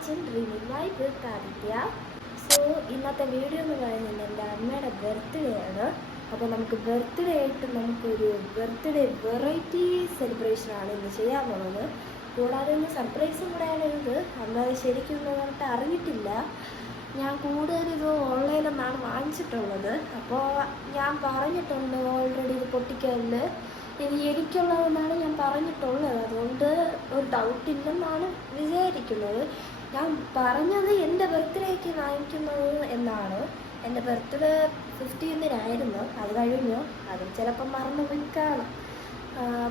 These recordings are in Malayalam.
Watching dreaming life with Aditya. So ഇന്നത്തെ വീഡിയോ എന്ന് പറയുന്നത് എൻ്റെ അമ്മയുടെ ബർത്ത്ഡേ ആണ്. അപ്പോൾ നമുക്ക് ബർത്ത്ഡേ ആയിട്ട് നമുക്കൊരു ബർത്ത്ഡേ വെറൈറ്റി സെലിബ്രേഷനാണ് ഇന്ന് ചെയ്യാൻ പോകുന്നത്. കൂടാതെ ഇന്ന് സർപ്രൈസും കൂടെയാണ് ഇത്. അമ്മ ശരിക്കും പറഞ്ഞിട്ട് അറിഞ്ഞിട്ടില്ല. ഞാൻ കൂടുതലിത് ഓൺലൈനിൽ നിന്നാണ് വാങ്ങിച്ചിട്ടുള്ളത്. അപ്പോൾ ഞാൻ പറഞ്ഞിട്ടുണ്ട് ഓൾറെഡി ഇത് പൊട്ടിക്കലിൽ എനിക്കുള്ളതെന്നാണ് ഞാൻ പറഞ്ഞിട്ടുള്ളത്. അതുകൊണ്ട് ഒരു ഡൗട്ടില്ലെന്നാണ് വിചാരിക്കുന്നത്. ഞാൻ പറഞ്ഞത് എൻ്റെ ബർത്ത്ഡേക്ക് വാങ്ങിക്കുന്നത് എന്നാണ്. എൻ്റെ ബർത്ത്ഡേ 15-നായിരുന്നു. അത് കഴിഞ്ഞു. അത് ചിലപ്പം മറന്നു പോയി കാണും.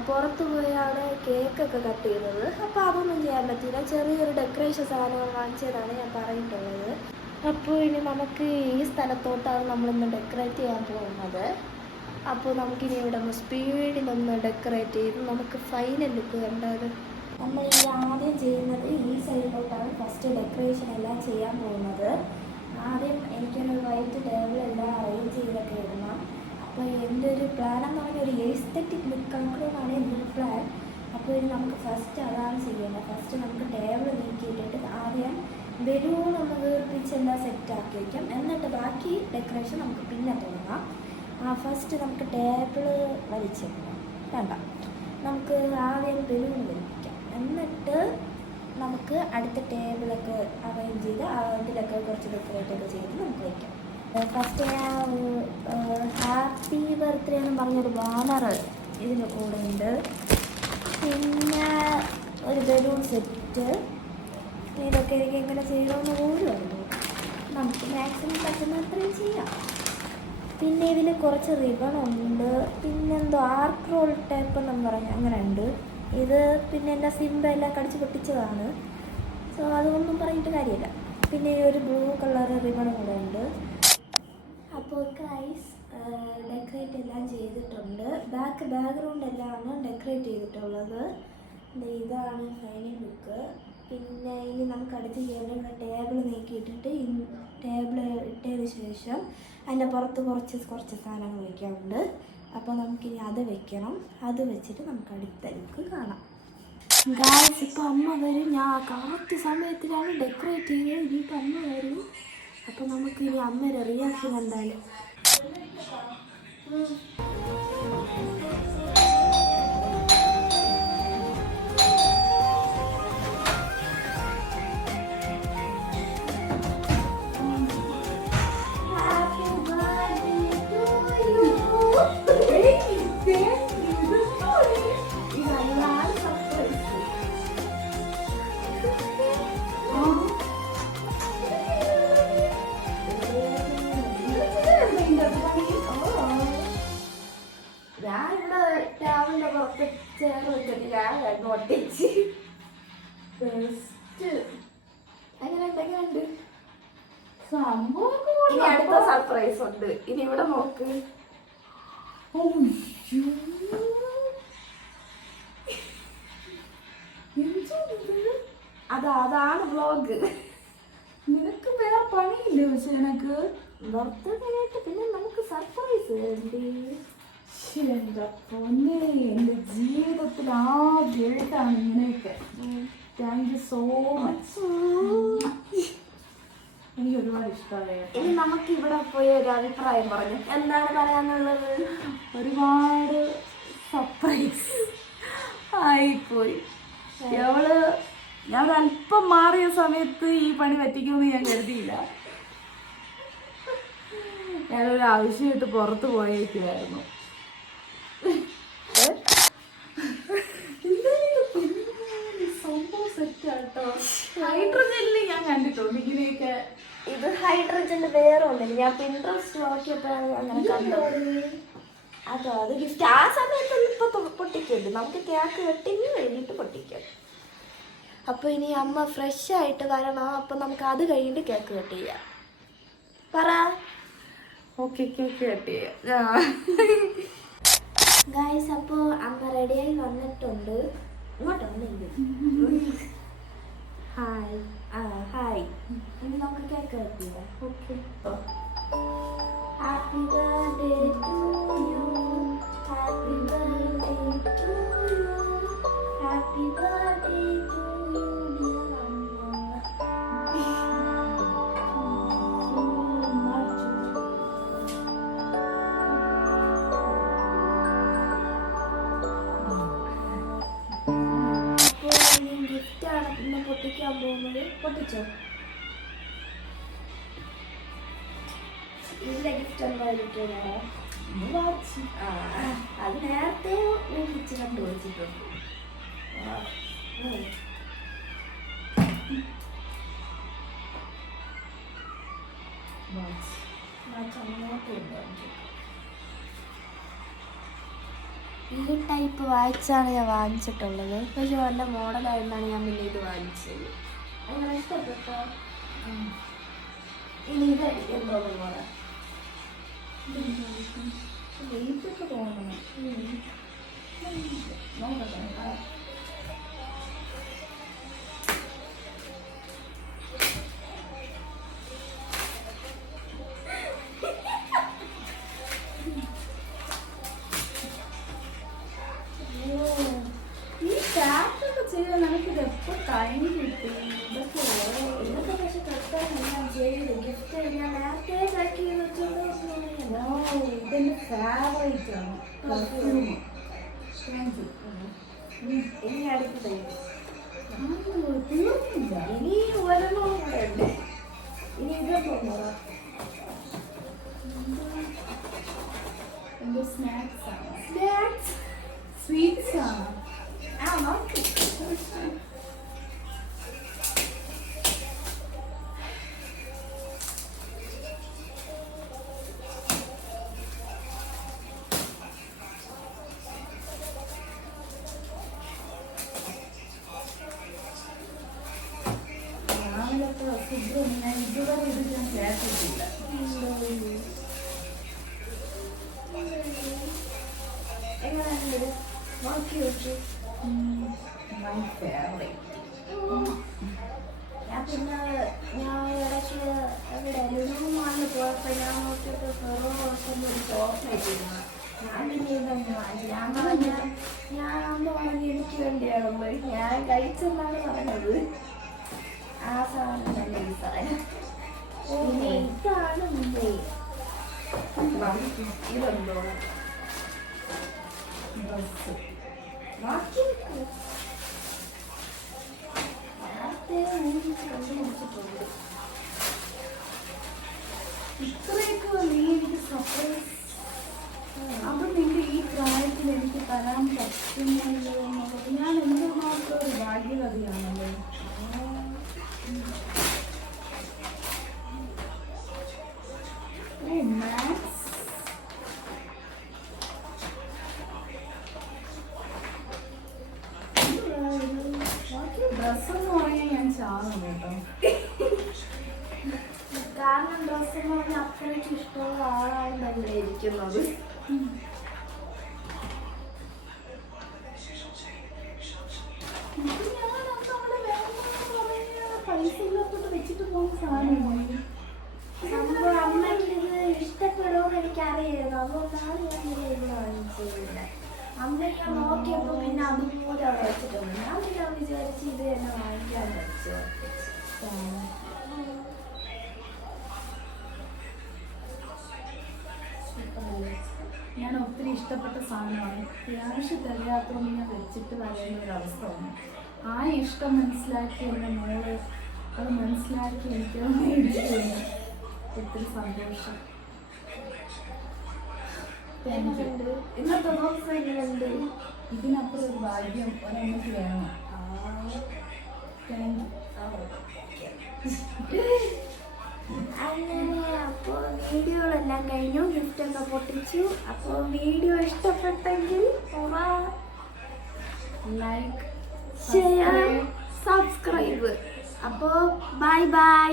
പുറത്തു പോയാണ് കേക്കൊക്കെ കട്ട് ചെയ്യുന്നത്. അപ്പോൾ അതൊന്നും ചെയ്യാൻ പറ്റില്ല. ചെറിയൊരു ഡെക്കറേഷൻ സാധനങ്ങൾ വാങ്ങിച്ചതാണ് ഞാൻ പറഞ്ഞിട്ടുള്ളത്. അപ്പോൾ ഇനി നമുക്ക് ഈ സ്ഥലത്തോട്ടാണ് നമ്മളിന്ന് ഡെക്കറേറ്റ് ചെയ്യാൻ പോകുന്നത്. അപ്പോൾ നമുക്കിനി ഇവിടെ ഒന്ന് സ്പീഡിലൊന്ന് ഡെക്കറേറ്റ് ചെയ്ത് നമുക്ക് ഫൈനൽ ലുക്ക് കണ്ടത്. നമ്മൾ ഈ ആദ്യം ചെയ്യുന്നത് ഈ സൈഡിലോട്ടാണ് ഫസ്റ്റ് ഡെക്കറേഷൻ എല്ലാം ചെയ്യാൻ പോകുന്നത്. ആദ്യം എനിക്കൊരു വൈറ്റ് ടേബിളെല്ലാം അറേഞ്ച് ചെയ്തൊക്കെ ഇടണം. അപ്പോൾ എൻ്റെ ഒരു പ്ലാൻ എന്ന് പറഞ്ഞാൽ ഒരു എസ്തെറ്റിക് ലുക്ക് ആക്കണമെന്നാണ് എൻ്റെ ഒരു പ്ലാൻ. അപ്പോൾ ഇനി നമുക്ക് ഫസ്റ്റ് അതാണ് ചെയ്യേണ്ടത്. ഫസ്റ്റ് നമുക്ക് ടേബിൾ നീക്കിയിട്ടിട്ട് ആദ്യം ബലൂൺ ഒന്ന് വീർപ്പിച്ചെല്ലാം സെറ്റാക്കി വയ്ക്കാം. എന്നിട്ട് ബാക്കി ഡെക്കറേഷൻ നമുക്ക് പിന്നെ തുടങ്ങാം. ഫസ്റ്റ് നമുക്ക് ടേബിൾ വലിച്ചെടുക്കാം. വേണ്ട, നമുക്ക് ആദ്യം ബലൂൺ വലിപ്പിക്കാം. എന്നിട്ട് നമുക്ക് അടുത്ത ടേബിളൊക്കെ അറേഞ്ച് ചെയ്ത് അതിലൊക്കെ കുറച്ച് ഡെക്കറേറ്റൊക്കെ ചെയ്ത് നമുക്ക് വയ്ക്കാം. ഫസ്റ്റ് ഹാപ്പി ബർത്ത്ഡേ എന്ന് പറഞ്ഞൊരു ബാനർ ഇതിന് കൂടെ ഉണ്ട്. പിന്നെ ഒരു ബലൂൺ സെറ്റ്. ഇതൊക്കെ എനിക്ക് എങ്ങനെ ചെയ്യണമെന്ന് പോലും അറിഞ്ഞു. നമുക്ക് മാക്സിമം പറ്റുന്ന അത്രയും ചെയ്യാം. പിന്നെ ഇതിൽ കുറച്ച് റിബണുണ്ട്. പിന്നെന്തോ ആർക്ക് റോൾ ടൈപ്പ് എന്നും പറഞ്ഞ് അങ്ങനെ ഉണ്ട്. ഇത് പിന്നെ എൻ്റെ സിമ്പെല്ലാം കടിച്ച് പൊട്ടിച്ചതാണ്. സോ അതൊന്നും പറഞ്ഞിട്ട് കാര്യമില്ല. പിന്നെ ഒരു ബ്ലൂ കളർ റിബൺ കൂടെ ഉണ്ട്. അപ്പോൾ ഗൈസ് ഡെക്കറേറ്റ് എല്ലാം ചെയ്തിട്ടുണ്ട്. ബാക്ക്ഗ്രൗണ്ട് എല്ലാമാണ് ഡെക്കറേറ്റ് ചെയ്തിട്ടുള്ളത്. ഇതാണ് ഫൈനൽ ലുക്ക്. പിന്നെ ഇനി നമുക്ക് അടുത്ത് ചെയ്യേണ്ട ടേബിൾ നീക്കിയിട്ടിട്ട് ടേബിൾ ഇട്ടതിന് ശേഷം അതിൻ്റെ പുറത്ത് കുറച്ച് സാധനങ്ങൾ വയ്ക്കാറുണ്ട്. അപ്പോൾ നമുക്കിനി അത് വെക്കണം. അത് വെച്ചിട്ട് നമുക്ക് അടുത്ത ലുക്ക് കാണാം. ഗായ്സ് ഇപ്പോൾ അമ്മ വരും. ഞാൻ കറക്റ്റ് സമയത്തിലാണ് ഡെക്കറേറ്റ് ചെയ്തത്. ഇനിയിപ്പോൾ അമ്മ വരും. അപ്പോൾ നമുക്ക് ഇനി അമ്മയുടെ റിയാക്ഷൻ എന്തായാലും ഇനി അടുത്ത സർപ്രൈസ് ഉണ്ട്. ഇനി ഇവിടെ നോക്ക്. അതാണ് വ്ളോഗ്. നിനക്ക് വേറെ പണിയില്ലേ? പക്ഷെ എനക്ക് ബർത്ത്ഡേ ആയിട്ട് പിന്നെ നമുക്ക് സർപ്രൈസ് വേണ്ടി. എൻ്റെ പൊന്നെ, എൻ്റെ ജീവിതത്തിൽ ആദ്യമായിട്ടാണ് ഇങ്ങനെയൊക്കെ. Thank you so much. എനിക്ക് ഒരുപാട് ഇഷ്ടമായി. ഇനി നമുക്ക് ഇവിടെ പോയി ഒരു അഭിപ്രായം പറഞ്ഞു. എന്താണ് പറയാനുള്ളത്? ഒരുപാട് സർപ്രൈസ് ആയിപ്പോയി. ഞാൻ ഒരല്പം മാറിയ സമയത്ത് ഈ പണി പറ്റിക്കുമെന്ന് ഞാൻ കരുതിയില്ല. ഞാനൊരു ആവശ്യമായിട്ട് പുറത്ത് പോയേക്കുമായിരുന്നു. സംഭവം സെറ്റാട്ടോ. ഹൈഡ്രജനിൽ ഞാൻ കണ്ടിട്ടുണ്ട് ഇങ്ങനെയൊക്കെ. ഇത് ഹൈഡ്രജന്റെ വേറെ ഒന്നില്ല. ഞാൻ പിൻട്രസ്റ്റ് നോക്കിയപ്പോഴാണ് അങ്ങനെ കണ്ടത്. അത് ഗിഫ്റ്റ് ആ സമയത്തൊന്നും ഇപ്പൊ പൊട്ടിക്കരുത്. നമുക്ക് കേക്ക് വെട്ടിന് കഴിഞ്ഞിട്ട് പൊട്ടിക്കാം. അപ്പൊ ഇനി അമ്മ ഫ്രഷ് ആയിട്ട് വരണം. അപ്പൊ നമുക്ക് അത് കഴിഞ്ഞിട്ട് കേക്ക് കട്ട് ചെയ്യാം. പറ. ഓക്കെ, കേക്ക് കട്ട് ചെയ്യാം. ഗൈസ്, അപ്പോൾ അമ്മ റെഡിയായി വന്നിട്ടുണ്ട്. ഇങ്ങോട്ടോ ഹായ്. ഹായ്. ഇനി നമുക്ക് കേക്ക് കട്ട് ചെയ്യാം. Okay. Happy birthday to you. Happy birthday to you. Happy birthday to you dear amma. ഗിഫ്റ്റാണ് ഇന്ന് പൊട്ടിക്കാൻ പോകുന്നത്. പൊട്ടിച്ചോ? ഇതിലെ ഗിഫ്റ്റ് എന്തായിരിക്കും? വാച്ച്. അത് നേരത്തെ ഊഹിച്ച് കണ്ടുപിടിച്ചിട്ടുണ്ട്. ഈ ടൈപ്പ് വാച്ചാണ് ഞാൻ വാങ്ങിച്ചിട്ടുള്ളത്. പക്ഷെ നല്ല മോഡലായിട്ടാണ് ഞാൻ പിന്നെ ഇത് വാങ്ങിച്ചത്. അങ്ങനെ ഇഷ്ടപ്പെട്ടോ? ഇനി ഇതായിരിക്കും തോന്നുന്നു മോഡൽ. വെയിറ്റൊക്കെ തോന്നണം. നോക്കട്ടെ. ഈ ടാറ്റൊക്കെ ചെയ്യാൻ നമുക്കിത് എപ്പോൾ ടൈം കിട്ടും? ഇതൊക്കെ പക്ഷെ കറക്റ്റാണ് ഞാൻ ചെയ്ത്. ഗിഫ്റ്റ് ഞാൻ നേരത്തെ പാക്ക് ചെയ്ത് വെച്ചോണ്ട് ഇതെന്റെ ഫേവറേറ്റ് ആണ്. ഇനി അടുത്തത് ഇനി ഒരെണ്ണം കൂടെ ഉണ്ട്. ഇനി ഇതൊക്കെ എന്തോ സ്നാക്സ് ആണ്. സ്നാക്സ് സ്വീറ്റ്സ് ആണ്. നോക്കി ഞാൻ ഇതുവരെ ഇത് ഞാൻ കേട്ടിട്ടില്ല. എങ്ങനെയുണ്ട്? നോക്കി നോക്കി. My favourite. ഞാൻ ഇടയ്ക്ക് എവിടെ ലുലുമാളിൽ പോയപ്പോൾ ഞാൻ നോക്കിയിട്ട് ഓരോ വർഷം ഒരു ചോക്ലേറ്റ് ഇരുന്നു. ഞാൻ പിന്നെ ഇതൊന്നും വാങ്ങി. ഞാൻ അന്ന് പറഞ്ഞ് എനിക്ക് വേണ്ടിയാണല്ലോ ഞാൻ കഴിച്ചെന്നാണ് പറഞ്ഞത്. ആ സാധനം തന്നെ ഈ സാധനം. ഇതാണ് മുമ്പേ ഇതെന്തോ ഡ്രസ് ബാക്കി നേരത്തെ കണ്ടുപിടിച്ചിട്ടുണ്ട്. ഇത്രയൊക്കെ നീ എനിക്ക് സർപ്രൈസ് അത് നിന്റെ ഈ പ്രായത്തിൽ എനിക്ക് തരാൻ പറ്റുന്നല്ലോ എന്നുള്ളത് ഞാൻ എന്തുമാത്രം ഒരു ഭാഗ്യവതിയാണല്ലോ. ഡ്രസ്സെന്ന് പറയാൻ ഞാൻ ചാടും കേട്ടോ. കാരണം ഡ്രസ്സെന്ന് പറഞ്ഞാൽ അത്രയ്ക്ക് ഇഷ്ടമുള്ള ആളാണ് ഇവിടെ ഇരിക്കുന്നത്. പൈസ ഇല്ലാത്തോട്ട് വെച്ചിട്ട് പോകുന്ന സാധനമാണ്. സംഭവം അമ്മയ്ക്ക് ഇത് ഇഷ്ടപ്പെടുമെന്ന് എനിക്കറിയായിരുന്നു. അതുകൊണ്ടാണ് ഞാൻ ഇത് വാങ്ങിച്ചത്. അമ്മയ്ക്ക് ഞാൻ നോക്കിയപ്പോൾ പിന്നെ അതുപോലെ അവിടെ വെച്ചിട്ടുണ്ട്. ഞാൻ പിന്നെ വിചാരിച്ച് ഇത് തന്നെ വാങ്ങിക്കാൻ വെച്ചു. ഞാൻ ഒത്തിരി ഇഷ്ടപ്പെട്ട സാധനമാണ്. ക്യാഷ് തികയാത്തതുകൊണ്ട് ഞാൻ വെച്ചിട്ട് വരേണ്ട ഒരവസ്ഥ വന്നു. ആ ഇഷ്ടം മനസ്സിലാക്കി എൻ്റെ മോള് അത് മനസ്സിലാക്കി എനിക്ക് മേടിച്ചു. ഒത്തിരി സന്തോഷം. ഇന്നത്തെ ദിവസം എങ്ങനെയുണ്ട്? ഇതിനപ്പുറം ഒരു ഭാഗ്യം ഒരമ്മയ്ക്ക് വേണം. അങ്ങനെ അപ്പോൾ വീഡിയോകളെല്ലാം കഴിഞ്ഞു. ഗിഫ്റ്റൊക്കെ പൊട്ടിച്ചു. അപ്പോൾ വീഡിയോ ഇഷ്ടപ്പെട്ടെങ്കിൽ ലൈക്ക്, ഷെയർ, സബ്സ്ക്രൈബ്. അപ്പോൾ ബൈ ബൈ.